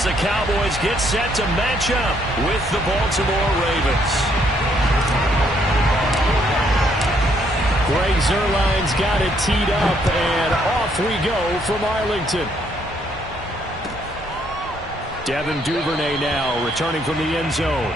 as the Cowboys get set to match up with the Baltimore Ravens. Greg Zuerlein's got it teed up, and off we go from Arlington. Devin Duvernay now returning from the end zone.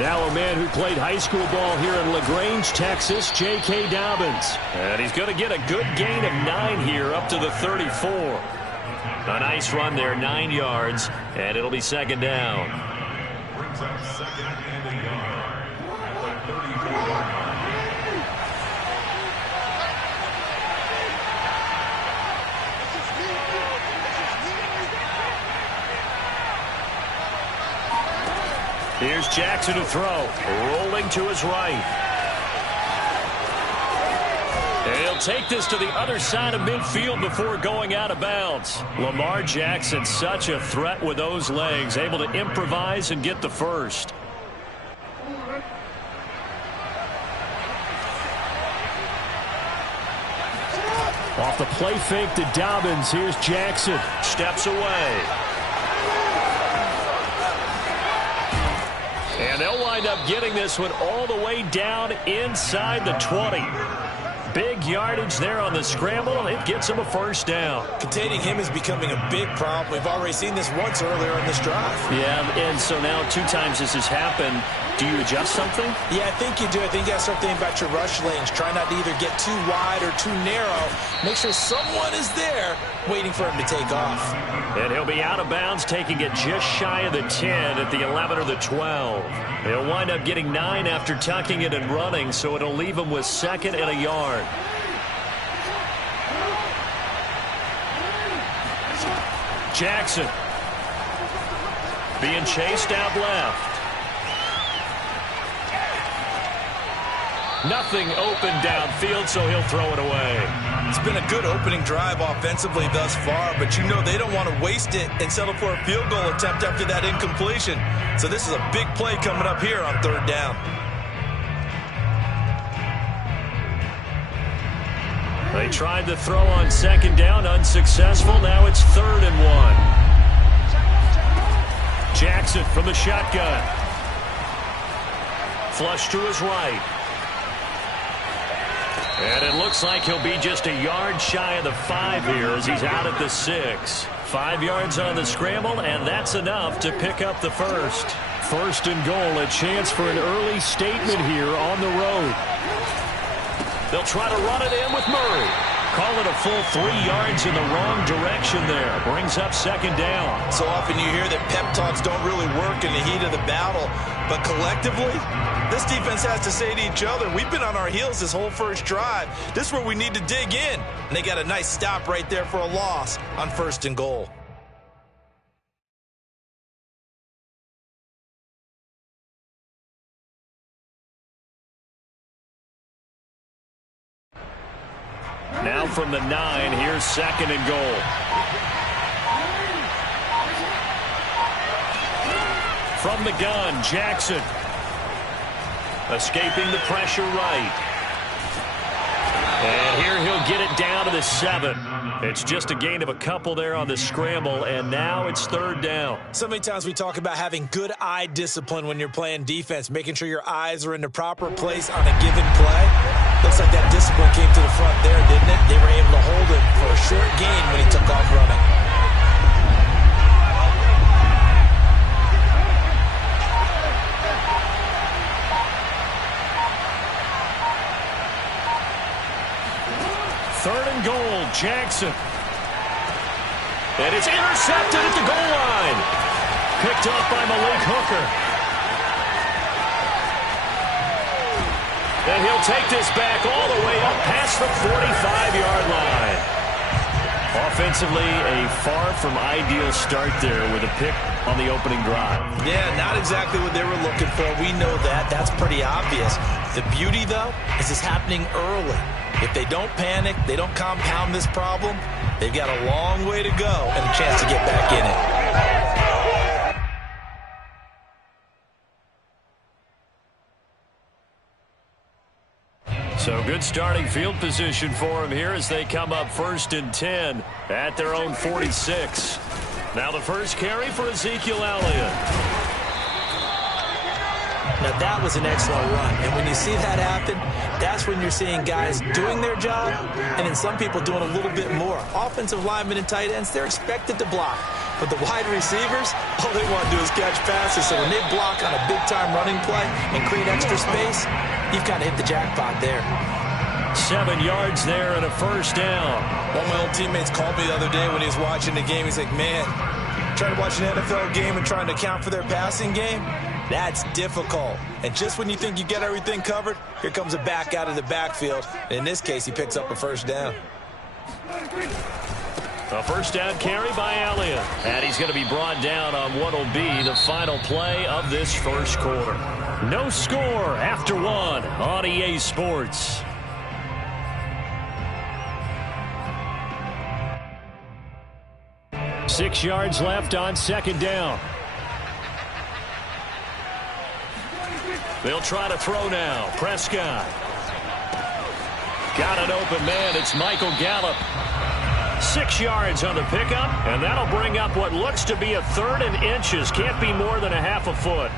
Now a man who played high school ball here in LaGrange, Texas, J.K. Dobbins. And he's going to get a good gain of 9 here up to the 34. A nice run there, 9 yards, and it'll be second down. Brings up second and a yard. At the 34-yard line. Here's Jackson to throw, rolling to his right. He'll take this to the other side of midfield before going out of bounds. Lamar Jackson, such a threat with those legs, able to improvise and get the first. Off the play fake to Dobbins, here's Jackson. Steps away. And they'll wind up getting this one all the way down inside the 20. Big yardage there on the scramble. It gets him a first down. Containing him is becoming a big problem. We've already seen this once earlier in this drive. Yeah, and so now 2 times this has happened. Do you adjust something? Yeah, I think you do. I think you got to start thinking about your rush lanes. Try not to either get too wide or too narrow. Make sure someone is there waiting for him to take off. And he'll be out of bounds, taking it just shy of the 10 at the 11 or the 12. He'll wind up getting 9 after tucking it and running, so it'll leave him with 2nd and a yard. Jackson being chased out left. Nothing open downfield, so he'll throw it away. It's been a good opening drive offensively thus far, but you know they don't want to waste it and settle for a field goal attempt after that incompletion. So this is a big play coming up here on 3rd down. They tried to throw on 2nd down, unsuccessful. Now it's 3rd and 1. Jackson from the shotgun. Flush to his right. And it looks like he'll be just a yard shy of the 5 here as he's out at the 6. 5 yards on the scramble, and that's enough to pick up the first. 1st and goal, a chance for an early statement here on the road. They'll try to run it in with Murray. Call it a full 3 yards in the wrong direction there. Brings up 2nd down. So often you hear that pep talks don't really work in the heat of the battle. But collectively, this defense has to say to each other, we've been on our heels this whole first drive. This is where we need to dig in. And they got a nice stop right there for a loss on 1st and goal. Now from the 9, here's 2nd and goal. From the gun, Jackson. Escaping the pressure right. And here he'll get it down to the 7. It's just a gain of a couple there on the scramble, and now it's 3rd down. So many times we talk about having good eye discipline when you're playing defense, making sure your eyes are in the proper place on a given play. Looks like that discipline came to the front there, didn't it? They were able to hold him for a short gain when he took off running. and goal, Jackson. And it's intercepted at the goal line. Picked up by Malik Hooker. And he'll take this back all the way up past the 45-yard line. Offensively, a far from ideal start there with a pick on the opening drive. Yeah, not exactly what they were looking for. We know that. That's pretty obvious. The beauty, though, is it's happening early. If they don't panic, they don't compound this problem, they've got a long way to go and a chance to get back in it. So good starting field position for them here as they come up 1st and 10 at their own 46. Now the first carry for Ezekiel Elliott. Now that was an excellent run, and when you see that happen, that's when you're seeing guys doing their job and then some people doing a little bit more. Offensive linemen and tight ends, they're expected to block. But the wide receivers, all they want to do is catch passes. So when they block on a big-time running play and create extra space, you've kind of hit the jackpot there. 7 yards there and a first down. One of my old teammates called me the other day when he was watching the game. He's like, man, trying to watch an NFL game and trying to account for their passing game, that's difficult. And just when you think you get everything covered, here comes a back out of the backfield. And in this case, he picks up a first down. A first down carry by Elliott. And he's going to be brought down on what will be the final play of this first quarter. No score after 1 on EA Sports. Six yards left on second down. They'll try to throw now. Prescott. Got an open man. It's Michael Gallup. 6 yards on the pickup, and that'll bring up what looks to be a 3rd and inches. Can't be more than a half a foot.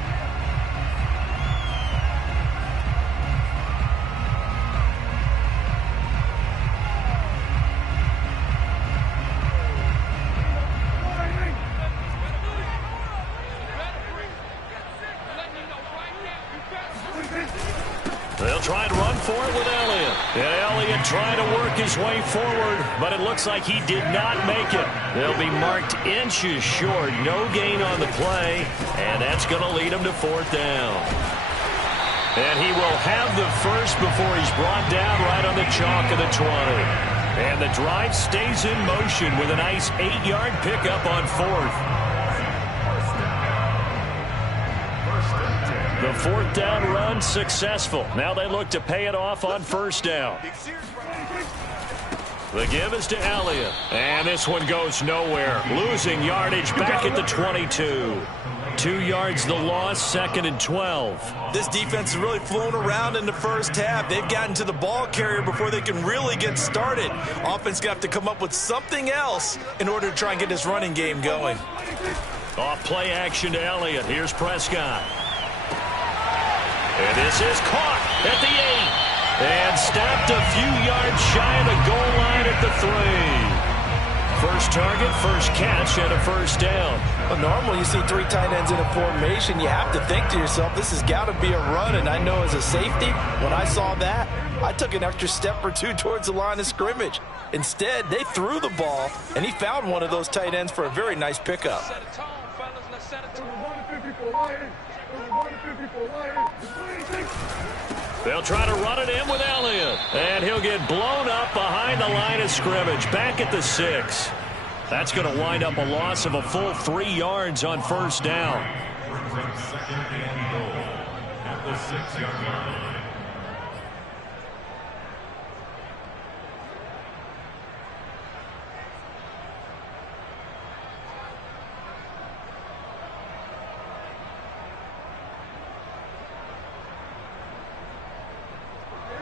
They'll try and run for it with Elliott. And Elliott trying to work his way forward, but it looks like he did not make it. They'll be marked inches short. No gain on the play, and that's going to lead him to 4th down. And he will have the first before he's brought down right on the chalk of the 20. And the drive stays in motion with a nice 8-yard pickup on 4th. The 4th down run successful. Now they look to pay it off on 1st down. The give is to Elliott. And this one goes nowhere. Losing yardage back at the 22. 2 yards the loss, 2nd and 12. This defense has really flown around in the first half. They've gotten to the ball carrier before they can really get started. Offense going to have to come up with something else in order to try and get this running game going. Off play action to Elliott. Here's Prescott. And this is caught at the 8. And stopped a few yards shy of the goal line at the 3. First target, first catch, and a first down. Well, normally you see 3 tight ends in a formation. You have to think to yourself, this has got to be a run. And I know as a safety, when I saw that, I took an extra step or 2 towards the line of scrimmage. Instead, they threw the ball, and he found one of those tight ends for a very nice pickup. They'll try to run it in with Elliott. And he'll get blown up behind the line of scrimmage. Back at the 6. That's going to wind up a loss of a full 3 yards on 1st down. 2nd and goal at the 6-yard line.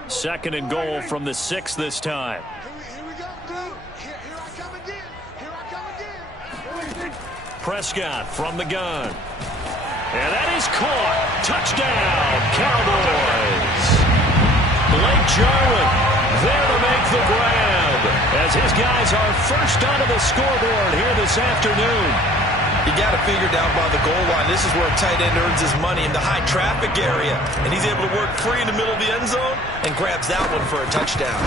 Second and goal from the 6 this time. Here we go, dude. Here I come again. Here I come again. Prescott from the gun. And that is caught. Touchdown, Cowboys. Blake Jarwin there to make the grab as his guys are first onto the scoreboard here this afternoon. You got to figure down by the goal line. This is where a tight end earns his money, in the high traffic area. And he's able to work free in the middle of the end zone and grabs that one for a touchdown.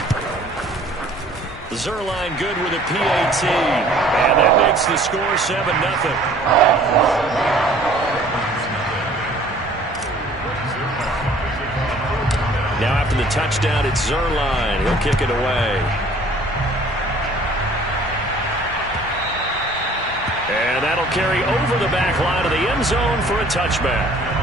Zuerlein good with a PAT. And that makes the score 7-0. Now after the touchdown, it's Zuerlein. He'll kick it away. And that'll carry over the back line of the end zone for a touchback.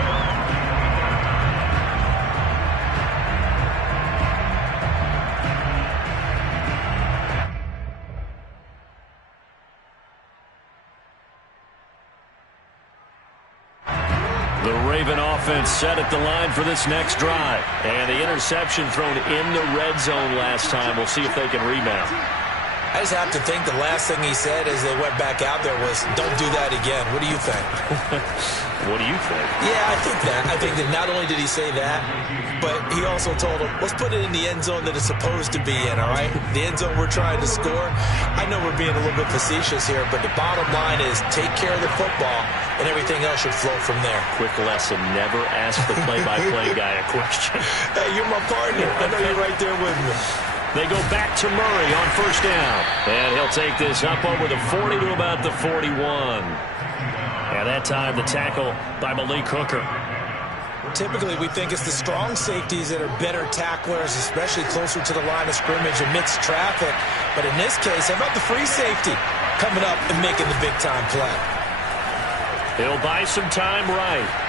The Raven offense set at the line for this next drive. And the interception thrown in the red zone last time. We'll see if they can rebound. I just have to think the last thing he said as they went back out there was, don't do that again. What do you think? What do you think? Yeah, I think that. I think that not only did he say that, but he also told him, let's put it in the end zone that it's supposed to be in, all right? The end zone we're trying to score. I know we're being a little bit facetious here, but the bottom line is take care of the football, and everything else should flow from there. Quick lesson, never ask the play-by-play guy a question. Hey, you're my partner. I know you're right there with me. They go back to Murray on first down. And he'll take this up over the 40 to about the 41. And that time the tackle by Malik Hooker. Typically, we think it's the strong safeties that are better tacklers, especially closer to the line of scrimmage amidst traffic. But in this case, how about the free safety coming up and making the big-time play? He'll buy some time right.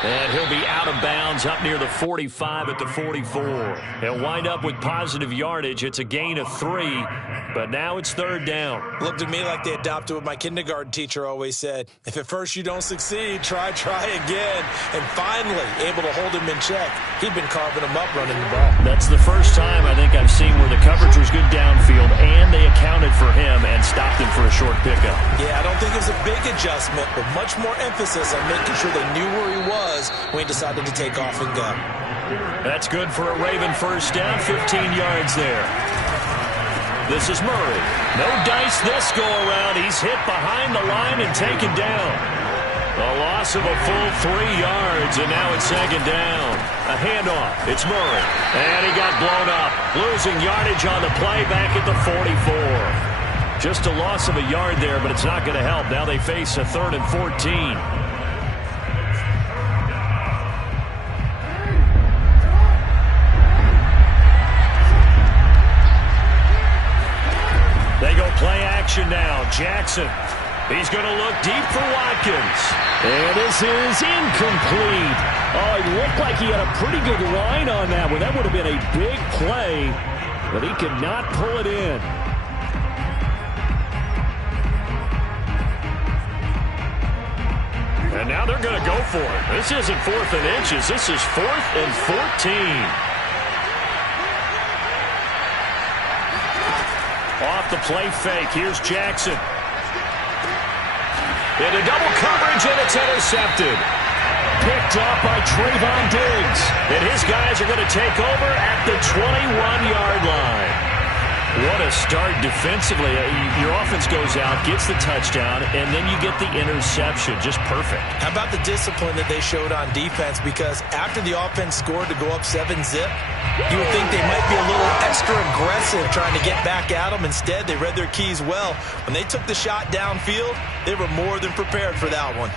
And he'll be out of bounds up near the 45 at the 44. He'll wind up with positive yardage. It's a gain of 3, but now it's third down. Looked to me like they adopted what my kindergarten teacher always said. If at first you don't succeed, try again. And finally, able to hold him in check. He'd been carving him up running the ball. That's the first time I think I've seen where the coverage was good downfield, and they accounted for him and stopped him for a short pickup. Yeah, I don't think it was a big adjustment, but much more emphasis on making sure they knew where he was when he decided to take off and go. That's good for a Raven first down, 15 yards there. This is Murray. No dice this go-around. He's hit behind the line and taken down. A loss of a full 3 yards, and now it's second down. A handoff. It's Murray. And he got blown up. Losing yardage on the play back at the 44. Just a loss of a yard there, but it's not going to help. Now they face a 3rd and 14. They go play action now. Jackson. He's going to look deep for Watkins. And this is incomplete. Oh, it looked like he had a pretty good line on that one. That would have been a big play, but he could not pull it in. And now they're going to go for it. This isn't 4th and inches. This is 4th and 14. Off the play fake. Here's Jackson. Into double coverage, and it's intercepted. Picked up by Trayvon Diggs. And his guys are going to take over at the 21-yard line. What a start defensively. Your offense goes out, gets the touchdown, and then you get the interception. Just perfect. How about the discipline that they showed on defense? Because after the offense scored to go up 7-zip, you would think they might be a little extra aggressive trying to get back at them. Instead, they read their keys well. When they took the shot downfield, they were more than prepared for that one.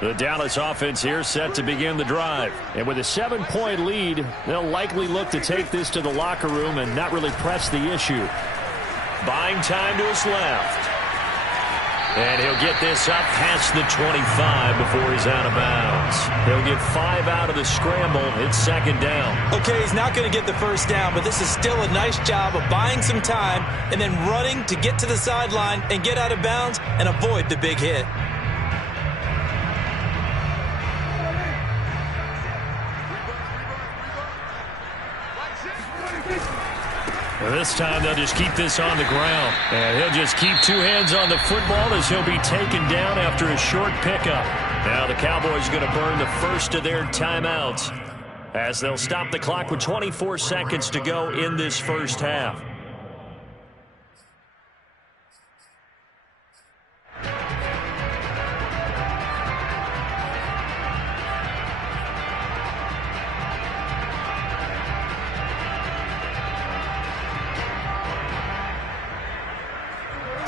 The Dallas offense here set to begin the drive. And with a 7-point lead, they'll likely look to take this to the locker room and not really press the issue. Buying time to his left. And he'll get this up past the 25 before he's out of bounds. He'll get 5 out of the scramble. It's second down. Okay, he's not going to get the first down, but this is still a nice job of buying some time and then running to get to the sideline and get out of bounds and avoid the big hit. This time they'll just keep this on the ground. And he'll just keep 2 hands on the football as he'll be taken down after a short pickup. Now the Cowboys are going to burn the first of their timeouts as they'll stop the clock with 24 seconds to go in this first half.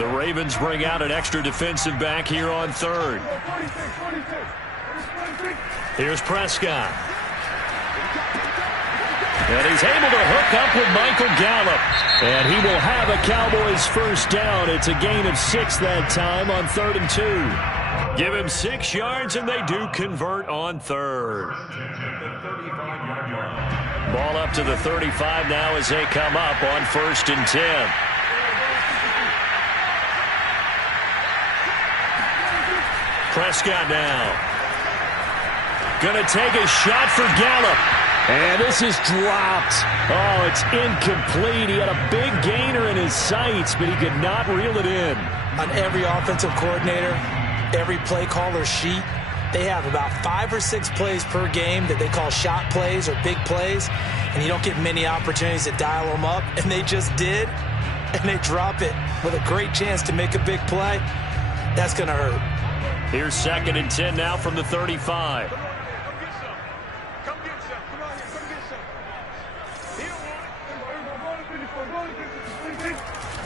The Ravens bring out an extra defensive back here on third. Here's Prescott. And he's able to hook up with Michael Gallup. And he will have a Cowboys first down. It's a gain of 6 that time on 3rd and 2. Give him 6 yards, and they do convert on third. Ball up to the 35 now as they come up on 1st and 10. Prescott now. Going to take a shot for Gallup. And this is dropped. Oh, it's incomplete. He had a big gainer in his sights, but he could not reel it in. On every offensive coordinator, every play caller sheet, they have about 5 or 6 plays per game that they call shot plays or big plays, and you don't get many opportunities to dial them up, and they just did, and they drop it with a great chance to make a big play. That's going to hurt. Here's 2nd and 10 now from the 35.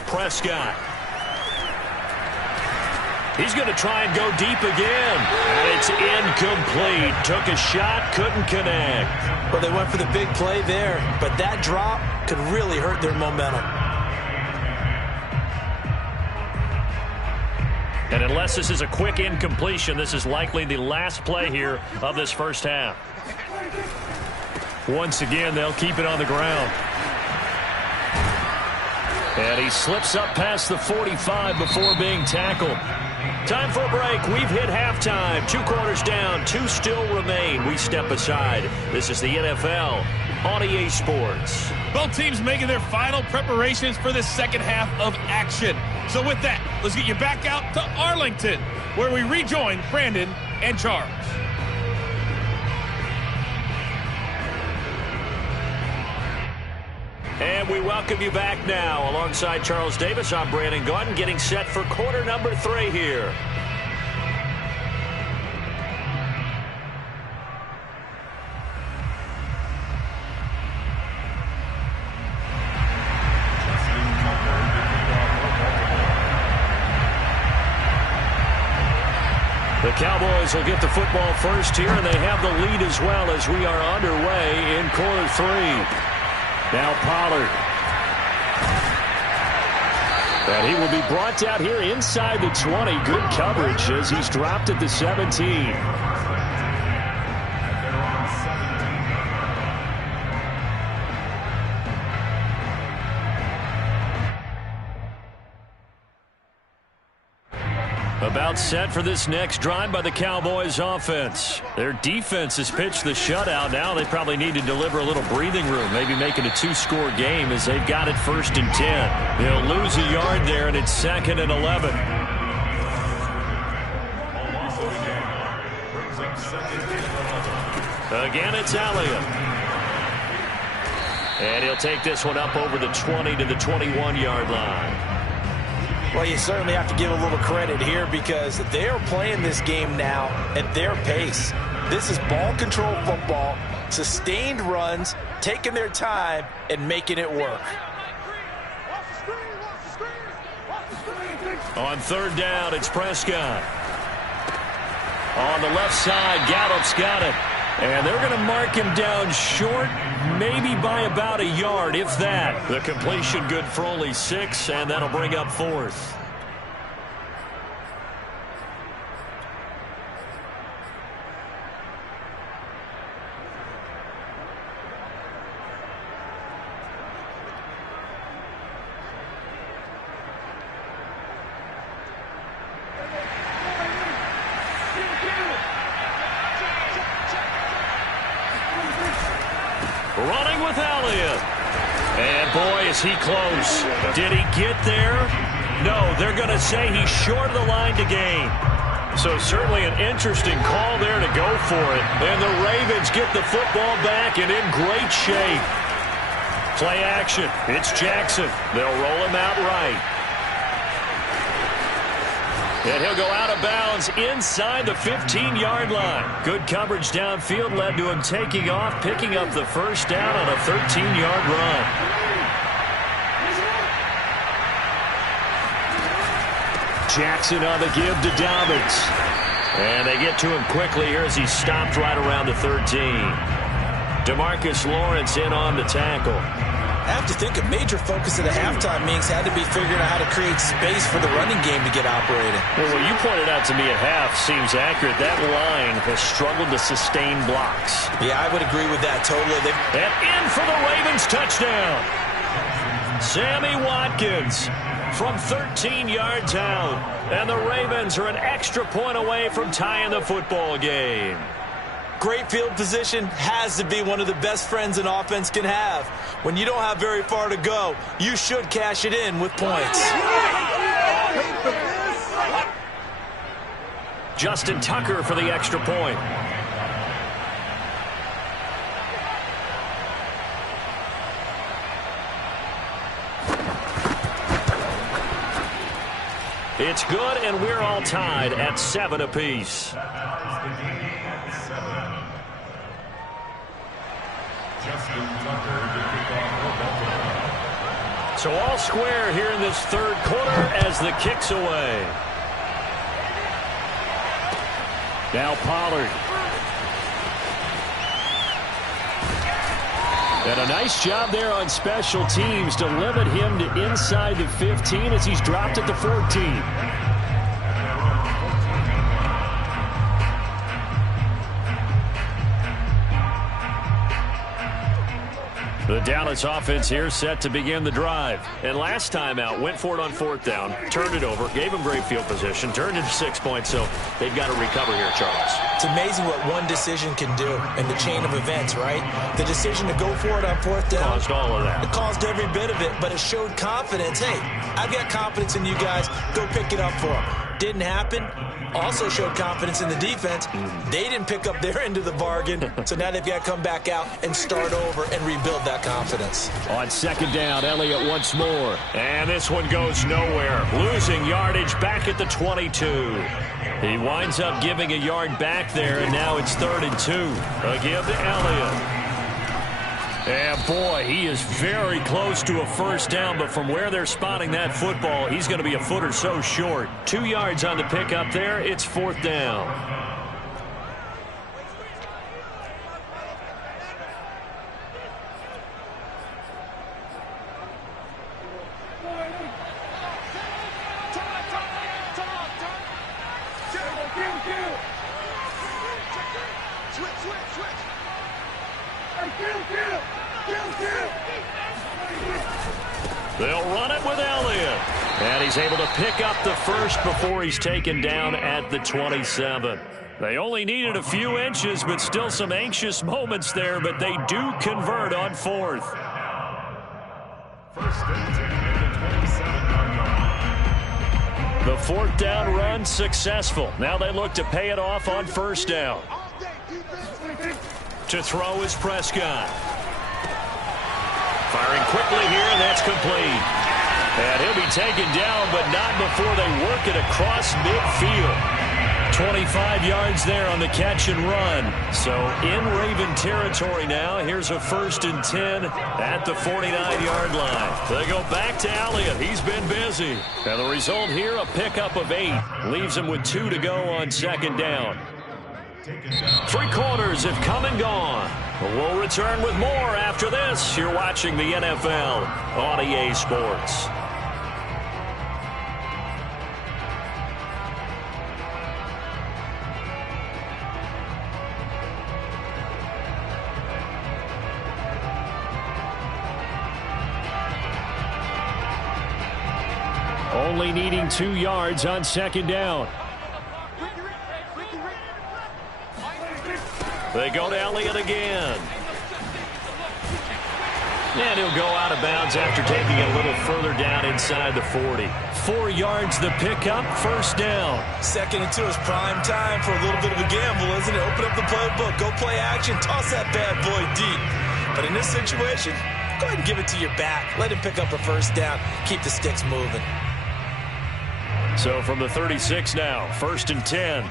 Prescott. He's going to try and go deep again. And it's incomplete. Took a shot, couldn't connect. Well, they went for the big play there, but that drop could really hurt their momentum. And unless this is a quick incompletion, this is likely the last play here of this first half. Once again, they'll keep it on the ground. And he slips up past the 45 before being tackled. Time for a break. We've hit halftime. 2 quarters down. 2 still remain. We step aside. This is the NFL on EA Sports. Both teams making their final preparations for the second half of action. So with that, let's get you back out to Arlington, where we rejoin Brandon and Charles. And we welcome you back now. Alongside Charles Davis, I'm Brandon Gaudin, getting set for quarter number 3 here. The Cowboys will get the football first here, and they have the lead as well as we are underway in quarter 3. Now Pollard. And he will be brought down here inside the 20. Good coverage as he's dropped at the 17. About set for this next drive by the Cowboys offense. Their defense has pitched the shutout. Now they probably need to deliver a little breathing room, maybe make it a 2-score game as they've got it 1st and 10. They'll lose a yard there, and it's 2nd and 11. Again, it's Elliott. And he'll take this one up over the 20 to the 21-yard line. Well, you certainly have to give a little credit here because they're playing this game now at their pace. This is ball control football, sustained runs, taking their time, and making it work. On 3rd down, it's Prescott. On the left side, Gallup's got it. And they're going to mark him down short, maybe by about a yard, if that. The completion good for only 6, and that'll bring up 4th. Running with Elliott. And boy, is he close. Did he get there? No, they're going to say he's short of the line to gain. So certainly an interesting call there to go for it. And the Ravens get the football back and in great shape. Play action. It's Jackson. They'll roll him out right. And he'll go out of bounds inside the 15-yard line. Good coverage downfield led to him taking off, picking up the first down on a 13-yard run. Jackson on the give to Dobbins. And they get to him quickly here as he's stopped right around the 13. DeMarcus Lawrence in on the tackle. I have to think a major focus of the halftime meetings had to be figuring out how to create space for the running game to get operating. Well, what you pointed out to me at half seems accurate. That line has struggled to sustain blocks. Yeah, I would agree with that totally. And in for the Ravens touchdown. Sammy Watkins from 13 yards out. And the Ravens are an extra point away from tying the football game. Great field position has to be one of the best friends an offense can have. When you don't have very far to go, you should cash it in with points. Justin Tucker for the extra point. It's good, and we're all tied at 7 apiece. So all square here in this third quarter as the kick's away. Now Pollard. And a nice job there on special teams to limit him to inside the 15 as he's dropped at the 14. The Dallas offense here set to begin the drive. And last time out, went for it on 4th down, turned it over, gave him great field position, turned it to 6 points, so they've got to recover here, Charles. It's amazing what one decision can do in the chain of events, right? The decision to go for it on 4th down. Caused all of that. It caused every bit of it, but it showed confidence. Hey, I've got confidence in you guys. Go pick it up for them. Didn't happen. Also showed confidence in the defense. They didn't pick up their end of the bargain, so now they've got to come back out and start over and rebuild that confidence. On 2nd down, Elliott once more. And this one goes nowhere. Losing yardage back at the 22. He winds up giving a yard back there, and now it's 3rd and 2. A give to Elliott. And boy, he is very close to a first down, but from where they're spotting that football, he's going to be a foot or so short. 2 yards on the pickup there. It's 4th down. They'll run it with Elliott. And he's able to pick up the first before he's taken down at the 27. They only needed a few inches, but still some anxious moments there, but they do convert on 4th. The 4th down run successful. Now they look to pay it off on 1st down. To throw is Prescott. Firing quickly here, and that's complete. And he'll be taken down, but not before they work it across midfield. 25 yards there on the catch and run. So in Raven territory now. Here's a 1st and 10 at the 49-yard line. They go back to Elliott. He's been busy. And the result here, a pickup of 8. Leaves him with 2 to go on 2nd down. 3 quarters have come and gone. We'll return with more after this. You're watching the NFL on EA Sports. Only needing 2 yards on 2nd down. They go to Elliott again. And he'll go out of bounds after taking it a little further down inside the 40. 4 yards the pickup, 1st down. 2nd and 2 is prime time for a little bit of a gamble, isn't it? Open up the playbook, go play action, toss that bad boy deep. But in this situation, go ahead and give it to your back. Let him pick up a 1st down. Keep the sticks moving. So from the 36 now, 1st and 10.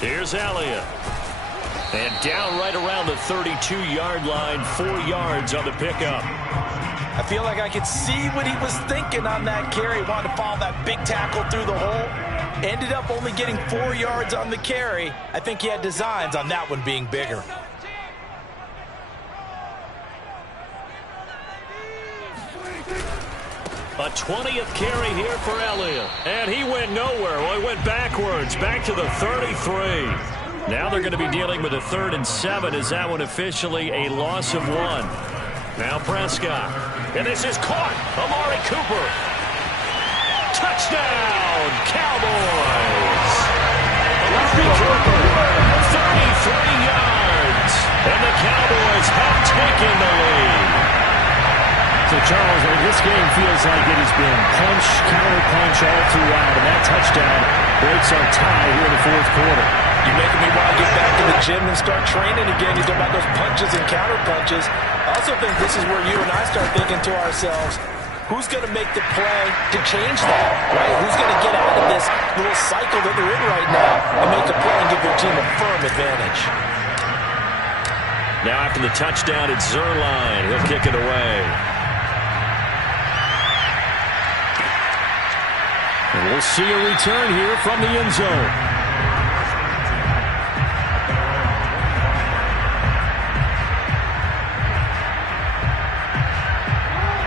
Here's Elliott. And down right around the 32-yard line, 4 yards on the pickup. I feel like I could see what he was thinking on that carry. Wanted to follow that big tackle through the hole. Ended up only getting 4 yards on the carry. I think he had designs on that one being bigger. A 20th carry here for Elliott. And he went nowhere. Well, he went backwards, back to the 33. Now they're going to be dealing with a 3rd and 7 as that one officially a loss of 1. Now Prescott. And this is caught. Amari Cooper. Touchdown, Cowboys. Amari Cooper, 33 yards. And the Cowboys have taken the lead. So, Charles, this game feels like it has been punch, counter-punch all throughout, and that touchdown breaks our tie here in the 4th quarter. You're making me want to get back in the gym and start training again. You talk about those punches and counter-punches. I also think this is where you and I start thinking to ourselves, who's going to make the play to change that, right? Who's going to get out of this little cycle that they're in right now and make a play and give their team a firm advantage? Now after the touchdown, it's Zuerlein. He'll kick it away. And we'll see a return here from the end zone.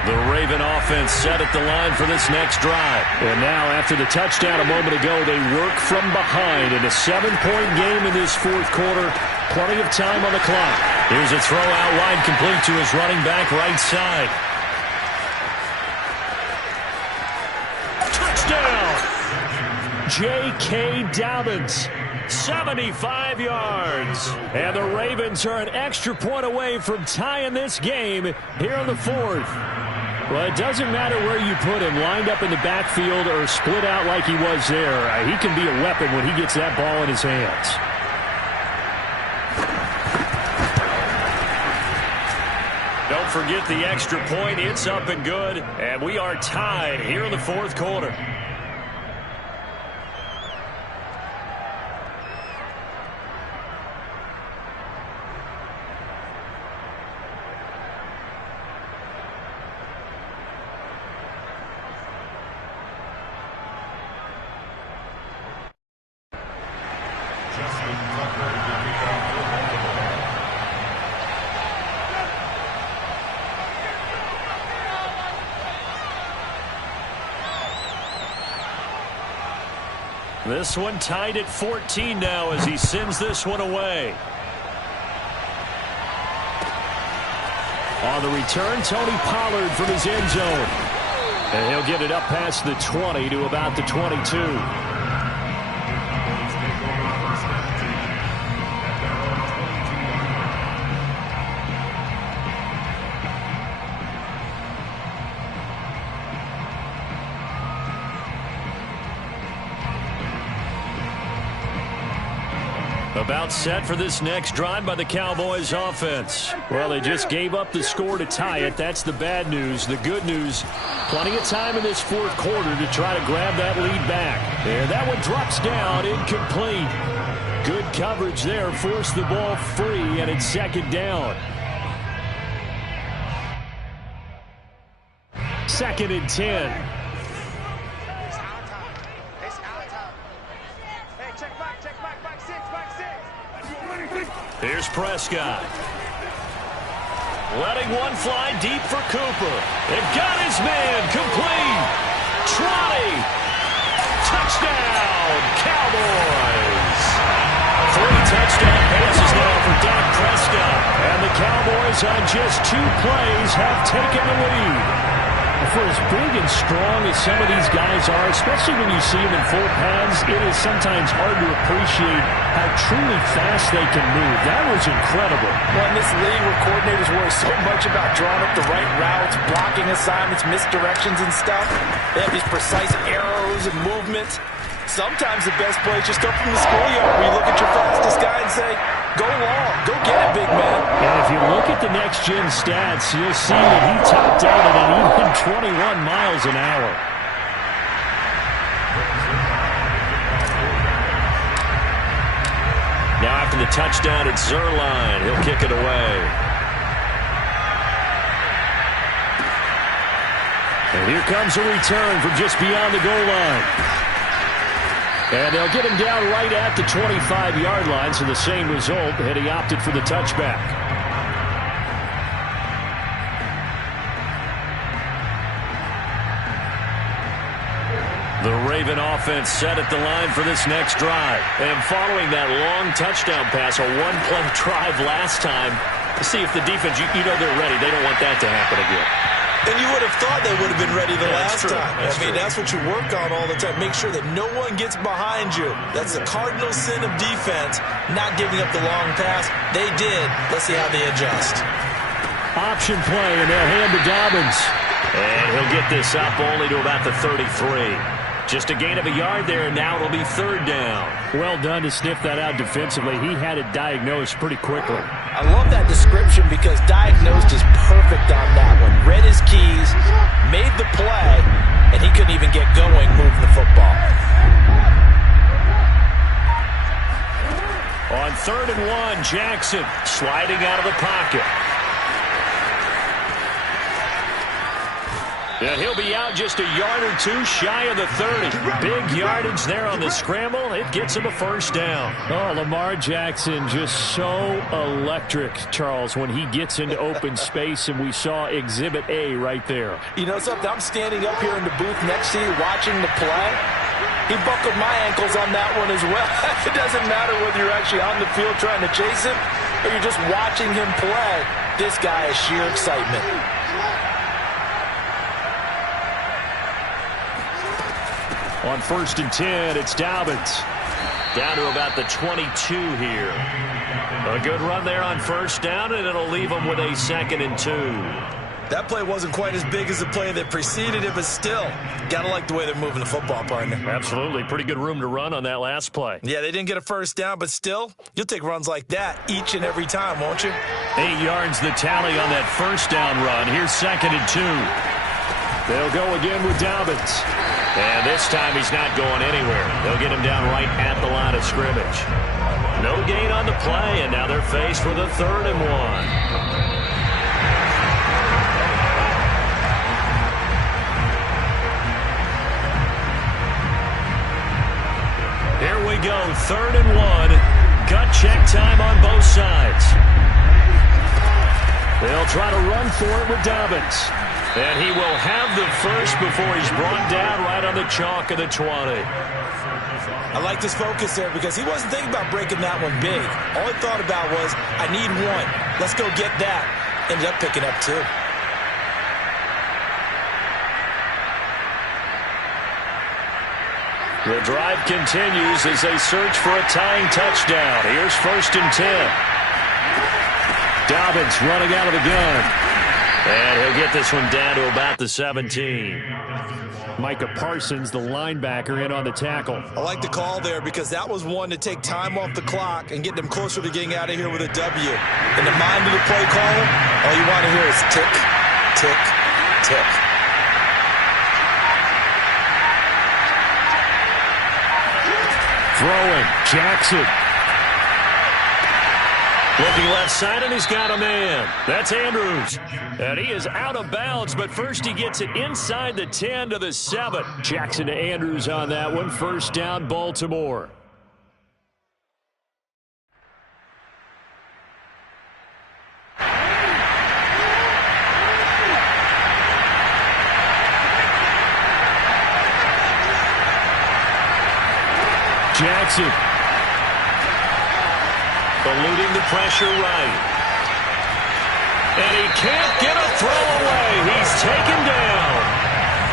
The Raven offense set at the line for this next drive. And now, after the touchdown a moment ago, they work from behind in a 7-point game in this 4th quarter. Plenty of time on the clock. Here's a throw out wide, complete to his running back right side. J.K. Dobbins, 75 yards. And the Ravens are an extra point away from tying this game here in the 4th. Well, it doesn't matter where you put him, lined up in the backfield or split out like he was there. He can be a weapon when he gets that ball in his hands. Don't forget the extra point. It's up and good. And we are tied here in the 4th quarter. This one tied at 14 now as he sends this one away. On the return, Tony Pollard from his end zone. And he'll get it up past the 20 to about the 22. About set for this next drive by the Cowboys offense. Well, they just gave up the score to tie it. That's the bad news. The good news, plenty of time in this 4th quarter to try to grab that lead back. And that one drops down, incomplete. Good coverage there, forced the ball free, and it's 2nd down. 2nd and 10. Here's Prescott. Letting one fly deep for Cooper. They've got his man complete. Trotty. Touchdown, Cowboys. 3 touchdown passes now for Dak Prescott. And the Cowboys on just 2 plays have taken the lead. For as big and strong as some of these guys are, especially when you see them in full pads, it is sometimes hard to appreciate how truly fast they can move. That was incredible. Well, in this league where coordinators worry so much about drawing up the right routes, blocking assignments, misdirections and stuff, they have these precise arrows and movements. Sometimes the best plays just come from the schoolyard where you look at your fastest guy and say, go long, go get it, big man. And if you look at the next-gen stats, you'll see that he topped out at an even 21 miles an hour. Now after the touchdown, it's Zuerlein. He'll kick it away. And here comes a return from just beyond the goal line. And they'll get him down right at the 25-yard line, so the same result, and he opted for the touchback. The Raven offense set at the line for this next drive. And following that long touchdown pass, a one-play drive last time, to see if the defense, you know they're ready. They don't want that to happen again. And you would have thought they would have been ready the last time. That's what you work on all the time. Make sure that no one gets behind you. That's the cardinal sin of defense, not giving up the long pass. They did. Let's see how they adjust. Option play, and they'll hand to Dobbins. And he'll get this up only to about the 33. Just a gain of a yard there, and now it'll be third down. Well done to sniff that out defensively. He had it diagnosed pretty quickly. I love that description because diagnosed is perfect on that one. Read his keys, made the play, and he couldn't even get going moving the football. On 3rd and 1, Jackson sliding out of the pocket. And he'll be out just a yard or two shy of the 30. Big yardage there on the scramble. It gets him a first down. Oh, Lamar Jackson just so electric, Charles, when he gets into open space, and we saw Exhibit A right there. You know something? I'm standing up here in the booth next to you watching the play. He buckled my ankles on that one as well. It doesn't matter whether you're actually on the field trying to chase him or you're just watching him play. This guy is sheer excitement. On 1st and 10, it's Dobbins. Down to about the 22 here. A good run there on first down, and it'll leave them with a 2nd and 2. That play wasn't quite as big as the play that preceded it, but still, got to like the way they're moving the football, partner. Absolutely. Pretty good room to run on that last play. Yeah, they didn't get a first down, but still, you'll take runs like that each and every time, won't you? 8 yards the tally on that first down run. Here's 2nd and 2. They'll go again with Dobbins. And this time he's not going anywhere. They'll get him down right at the line of scrimmage. No gain on the play, and now they're faced with a 3rd and 1. Here we go, 3rd and 1. Gut check time on both sides. They'll try to run for it with Dobbins. And he will have the first before he's brought down right on the chalk of the 20. I like this focus there because he wasn't thinking about breaking that one big. All he thought about was, I need one. Let's go get that. Ended up picking up 2. The drive continues as they search for a tying touchdown. Here's 1st and 10. Dobbins running out of the gun. And he'll get this one down to about the 17. Micah Parsons, the linebacker, in on the tackle. I like the call there because that was one to take time off the clock and get them closer to getting out of here with a W. In the mind of the play caller, all you want to hear is tick, tick, tick. Throwing, Jackson. Looking left side, and he's got a man. That's Andrews. And he is out of bounds, but first he gets it inside the 10 to the 7. Jackson to Andrews on that one. First down, Baltimore. Jackson. Eluding the pressure right. And he can't get a throw away. He's taken down.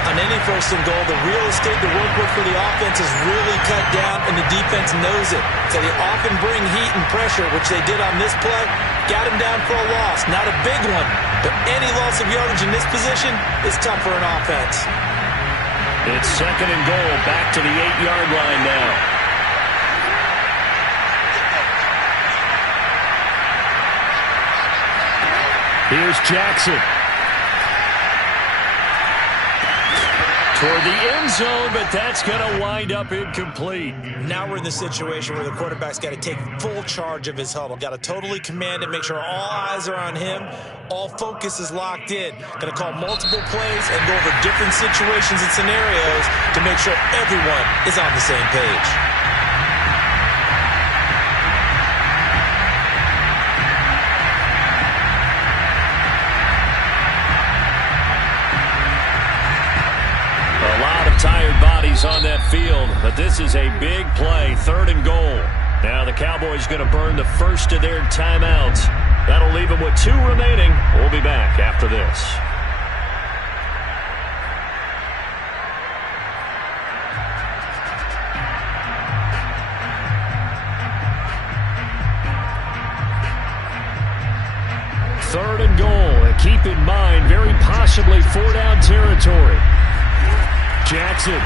On any 1st and goal, the real estate to work with for the offense is really cut down, and the defense knows it. So they often bring heat and pressure, which they did on this play. Got him down for a loss. Not a big one, but any loss of yardage in this position is tough for an offense. It's 2nd and goal, back to the 8-yard line now. Here's Jackson. toward the end zone, but that's going to wind up incomplete. Now we're in the situation where the quarterback's got to take full charge of his huddle. Got to totally command it, make sure all eyes are on him. All focus is locked in. Going to call multiple plays and go over different situations and scenarios to make sure everyone is on the same page. Tired bodies on that field, but this is a big play, 3rd and goal. Now the Cowboys going to burn the first of their timeouts. That'll leave them with 2 remaining. We'll be back after this. Third and goal, and keep in mind, very possibly 4-down territory. Jackson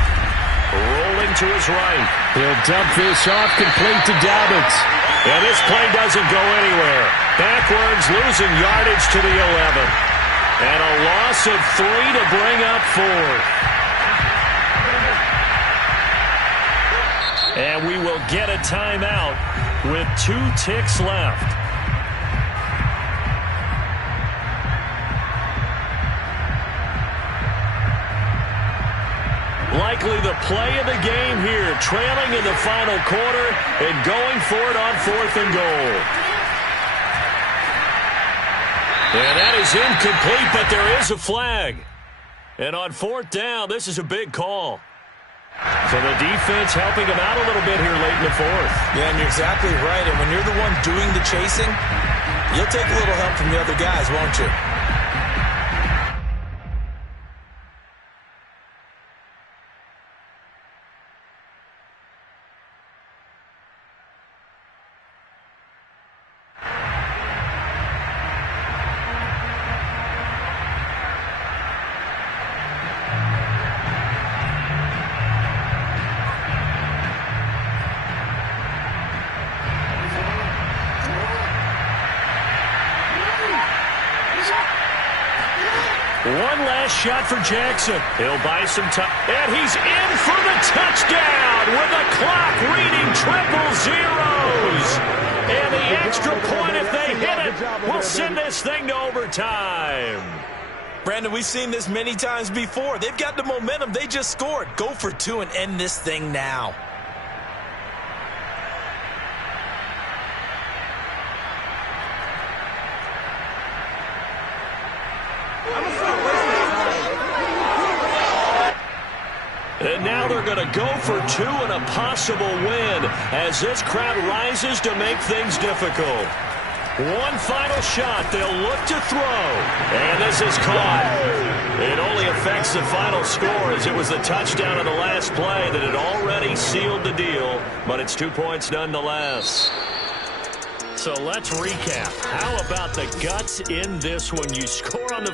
rolling to his right. He'll dump this off, complete to Dobbins. And this play doesn't go anywhere. Backwards, losing yardage to the 11. And a loss of 3 to bring up 4. And we will get a timeout with 2 ticks left. Likely the play of the game here, trailing in the final quarter and going for it on 4th and goal. And that is incomplete, but there is a flag. And on 4th down, this is a big call. So the defense helping him out a little bit here late in the 4th. Yeah, and you're exactly right. And when you're the one doing the chasing, you'll take a little help from the other guys, won't you? One last shot for Jackson. He'll buy some time. And he's in for the touchdown with the clock reading 000. And the extra point, if they hit it, will send this thing to overtime. Brandon, we've seen this many times before. They've got the momentum. They just scored. Go for 2 and end this thing now. And now they're going to go for 2 and a possible win as this crowd rises to make things difficult. One final shot. They'll look to throw. And this is caught. It only affects the final score as it was the touchdown on the last play that had already sealed the deal, but it's 2 points nonetheless. So let's recap. How about the guts in this one? You score on the